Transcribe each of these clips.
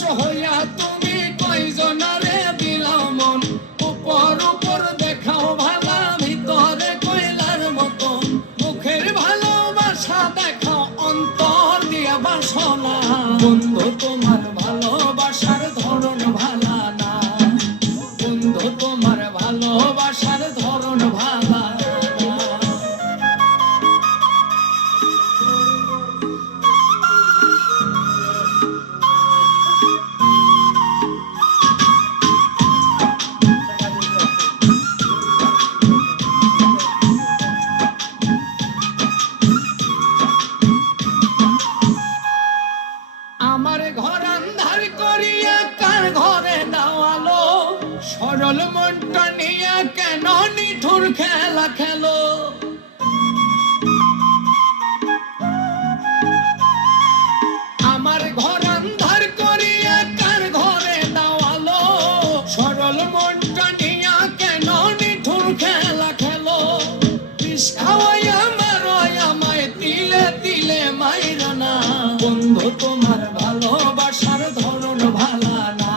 মানুষ হইয়া তুমি কয়জনারে দিলাও মন, উপর উপর দেখাও ভালা, ভিতরে কয়লার মতন, মুখের ভালোবাসা দেখাও, অন্তর দিয়া বাসনা। বন্ধু তোমার ভালোবাসার ধরন ভালা না, বন্ধু তোমার ভালোবাসার ধরন ভালা না। আমার ঘর আন্ধার করিয়া কার ঘরে দাওয়ালো, সরল মনটা নিয়ে কেন নিঠুর খেলা খেলো। আমার ঘর আন্ধার করিয়া কার ঘরে দাওয়ালো, সরল মনটা নিয়ে কেন নিঠুর খেলা খেলো। বিষ খাওয়াইয়া মারোয় আমায় তিলে তিলে মাইরা না, বন্ধু তোমার ভালোবাসার ধরন ভালা না,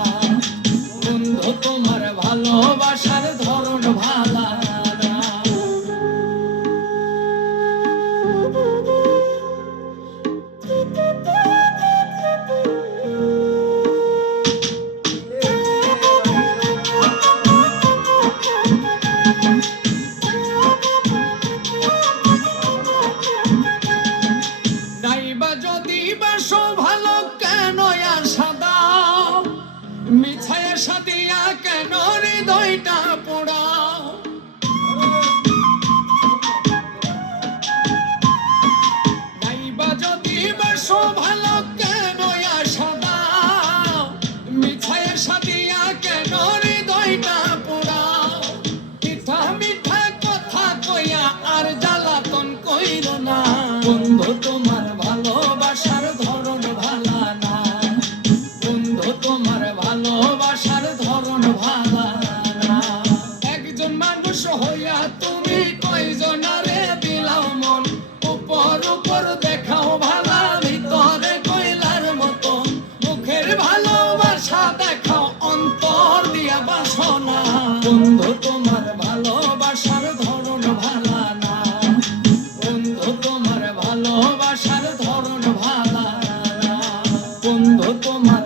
বন্ধু তোমার ভালোবাসার ধরন ভালা না। নাইবা যদি বাসো ভালো কেন আশা দাও, মিছায় আশা দিয়া কেন হৃদয়টা পোড়াও। নাইবা যদি বাসো ভালো কেন আশা দাও, মিছায় আশা দিয়া কেন হৃদয়টা পোড়াও। মিঠা মিঠা কথা কইয়া আর জ্বালাতন কইরো না, বন্ধু তোমার ভালোবাসার ধরন ভালা না, বন্ধু তোমার ভালোবাসার ধরন ভালা না। একজন মানুষ হইয়া তুমি কয়জনারে দিলাও মন, উপর উপর দেখাও ভালা, ভিতরে কয়লার মতন, মুখের ভালোবাসা দেখাও, অন্তর দিয়া বাসনা। বন্ধু তোমার ভালোবাসার ধরন ভালা না, বন্ধু তোমার ভালোবাসার ধরন ভালা না, বন্ধু তোমার